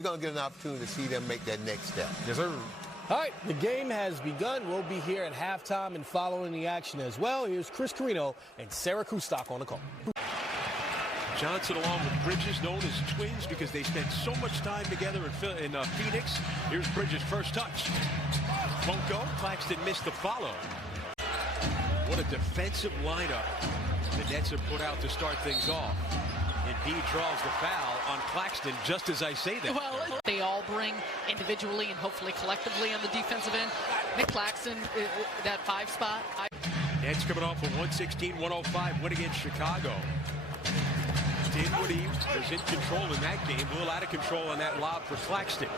We're going to get an opportunity to see them make that next step. Yes, sir. All right, the game has begun. We'll be here at halftime and following the action as well. Here's Chris Carino and Sarah Kustok on the call. Johnson along with Bridges, known as twins because they spent so much time together in Phoenix. Here's Bridges' first touch. Won't go. Claxton missed the follow. What a defensive lineup the Nets have put out to start things off. Embiid draws the foul on Claxton just as I say that. Well, they all bring individually and hopefully collectively on the defensive end. Nick Claxton, that 5 spot. Nets coming off a 116-105 win against Chicago. Dinwiddie was in control in that game, a little out of control on that lob for Claxton.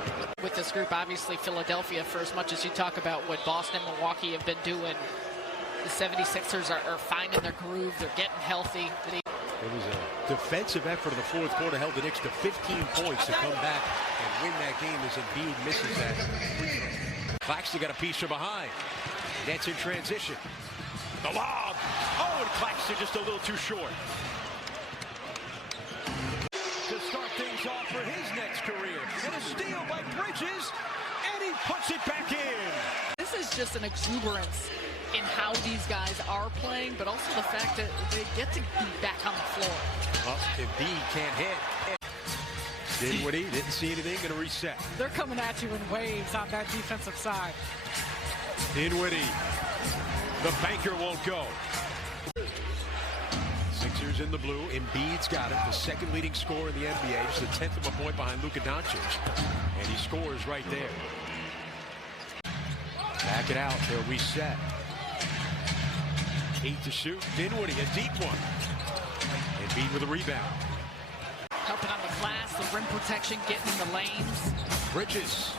With this group, obviously Philadelphia, for as much as you talk about what Boston and Milwaukee have been doing, the 76ers are finding their groove. They're getting healthy. It was a defensive effort in the fourth quarter, held the Knicks to 15 points to come back and win that game as Embiid misses that. Claxton got a piece from behind. Nets in transition. The lob. Oh, and Claxton just a little too short. To start things off for his next career. And a steal by Bridges, and he puts it back in. This is just an exuberance in how these guys are playing, but also the fact that they get to be back on the floor. Well, Embiid can't hit. Dinwiddie didn't see anything, going to reset. They're coming at you in waves on that defensive side. Dinwiddie, the banker won't go. Sixers in the blue. Embiid's got it, the second leading scorer in the NBA, just a tenth of a point behind Luka Doncic, and he scores right there. Back it out, they'll reset. 8 to shoot. Dinwiddie, a deep one. Embiid with a rebound. Helping on the glass, the rim protection, getting in the lanes. Bridges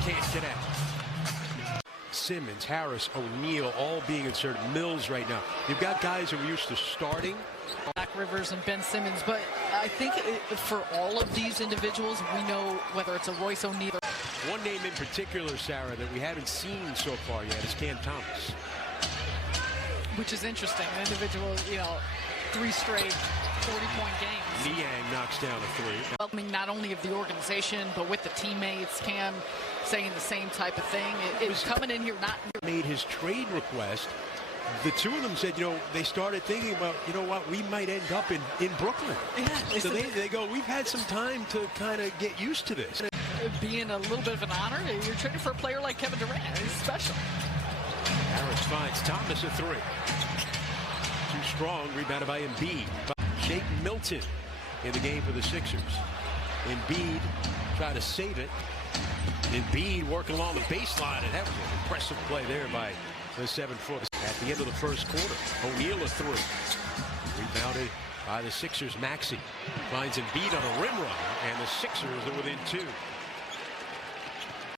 can't get out. Simmons, Harris, O'Neal all being inserted. Mills right now. You've got guys who are used to starting. Zach Rivers and Ben Simmons, but I think for all of these individuals, we know whether it's a Royce O'Neal. One name in particular, Sarah, that we haven't seen so far yet is Cam Thomas. Which is interesting. An individual, 3 straight 40-point games. Niang knocks down a 3. Welcoming not only of the organization, but with the teammates. Cam saying the same type of thing. It's coming in here not... Made his trade request. The two of them said, they started thinking about, we might end up in Brooklyn. Yeah, so they go, we've had some time to kind of get used to this. Being a little bit of an honor, you're trading for a player like Kevin Durant. He's special. Harris finds Thomas a 3. Too strong, rebounded by Embiid. Shake Milton in the game for the Sixers. Embiid trying to save it. Embiid working along the baseline, and that was an impressive play there by the 7-foot. At the end of the first quarter, O'Neal a 3. Rebounded by the Sixers. Maxey finds Embiid on a rim run, and the Sixers are within 2.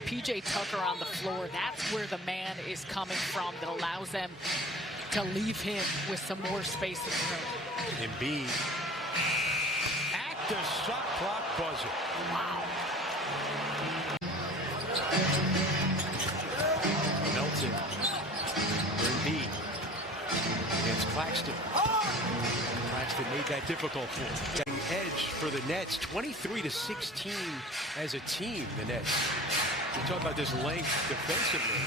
P.J. Tucker on the floor, that's where the man is coming from that allows them to leave him with some more space in the room. Embiid at the shot clock buzzer. Wow. Melton for Embiid against Claxton. Claxton made that difficult for him. Getting edge for the Nets, 23-16 as a team, the Nets. We talk about this length defensively,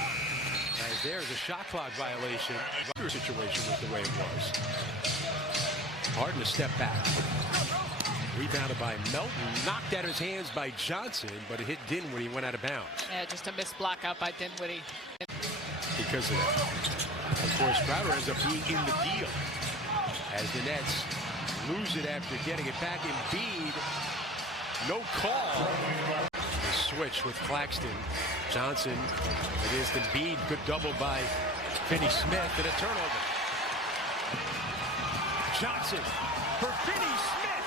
as there's a shot clock violation. The situation was the way it was. Harden to step back. Rebounded by Melton, knocked out of his hands by Johnson, but it hit Dinwiddie, went out of bounds. Yeah, just a missed block out by Dinwiddie. Because of that. Of course, Crowder ends up being in the deal as the Nets lose it after getting it back. Embiid, no call. Switch with Claxton. Johnson against Embiid. Good double by Finney Smith and a turnover. Johnson for Finney Smith.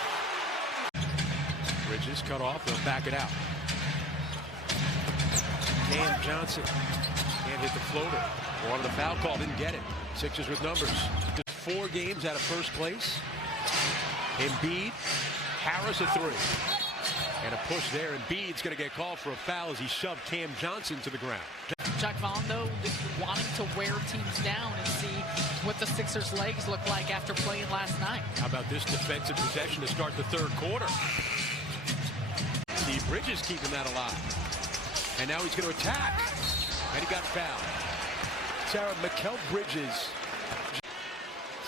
Bridges cut off. They'll back it out. Cam Johnson can't hit the floater. Wanted the foul call, didn't get it. Sixers with numbers. Just 4 games out of first place. Embiid, Harris a 3. And a push there. Embiid's going to get called for a foul as he shoved Cam Johnson to the ground. Chuck Vaughn, though, wanting to wear teams down and see what the Sixers' legs look like after playing last night. How about this defensive possession to start the third quarter? Steve Bridges keeping that alive. And now he's going to attack. And he got fouled. Sarah, Mikal Bridges.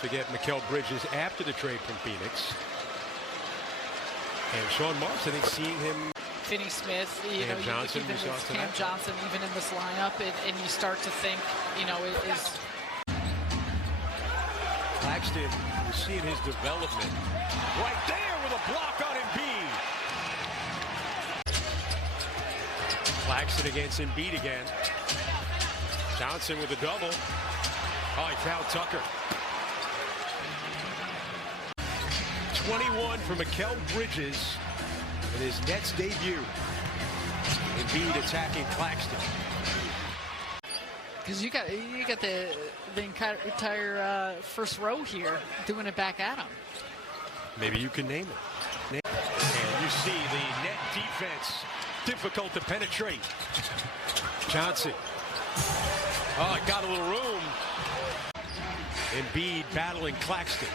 To get Mikal Bridges after the trade from Phoenix. And Sean Marks, I think, seeing him. Finney Smith, Cam Johnson, even we saw with tonight. Cam Johnson, even in this lineup, and you start to think, is Claxton, we're seeing his development. Right there with a block on Embiid. Claxton against Embiid again. Johnson with a double. Oh, he fouled Tucker. 21 for Mikal Bridges in his Nets debut. Embiid attacking Claxton. because you got the entire first row here doing it back at him. Maybe you can name it. And you see the net defense difficult to penetrate. Johnson. Oh, it got a little room. Embiid battling Claxton.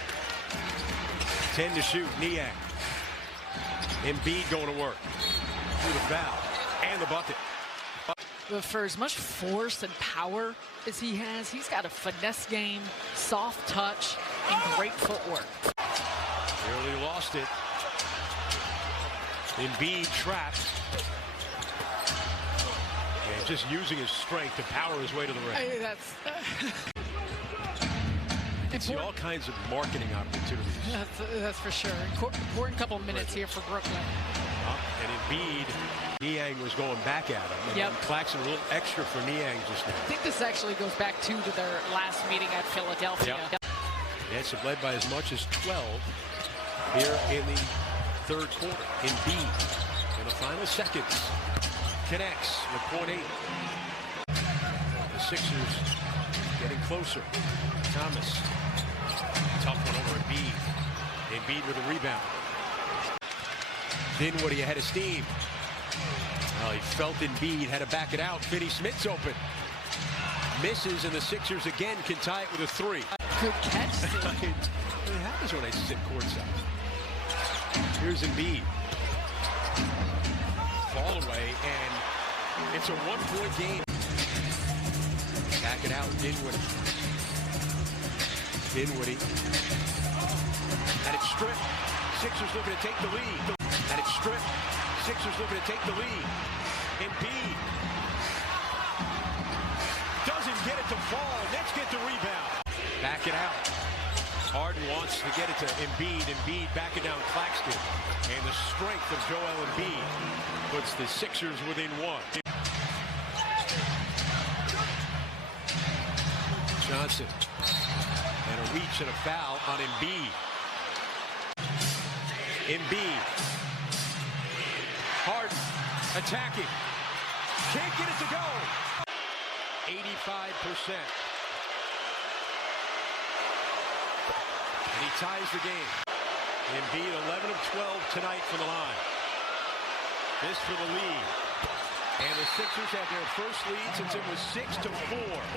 10 to shoot. Niang. Embiid going to work. Through the foul. And the bucket. But for as much force and power as he has, he's got a finesse game, soft touch, and great footwork. Nearly lost it. Embiid trapped. And just using his strength to power his way to the rim. I mean, that's You see all kinds of marketing opportunities. that's for sure. Important couple minutes here for Brooklyn. And Embiid, Niang was going back at him. And Yep. Claxton a little extra for Niang just now. I think this actually goes back to their last meeting at Philadelphia. Yep. Nets have led by as much as 12 here in the third quarter. Embiid in the final seconds connects with .8. The Sixers getting closer. Thomas, tough one over Embiid. Embiid with a rebound. Dinwiddie ahead of steam. Well, he felt Embiid, had to back it out. Finney Smith's open. Misses, and the Sixers again can tie it with a three. Good catch, Steve. It happens when I sit courtside. Here's Embiid. Fall away, and it's a one-point game. Back it out, Dinwiddie. Dinwiddie. And it's stripped. Sixers looking to take the lead. And it's stripped. Sixers looking to take the lead. Embiid doesn't get it to fall. Nets get the rebound. Back it out. Harden wants to get it to Embiid. Embiid backing down Claxton. And the strength of Joel Embiid puts the Sixers within one. Johnson. And a reach and a foul on Embiid. Embiid. Harden attacking. Can't get it to go. 85%. And he ties the game. Embiid 11 of 12 tonight from the line. This for the lead. And the Sixers had their first lead since it was 6-4.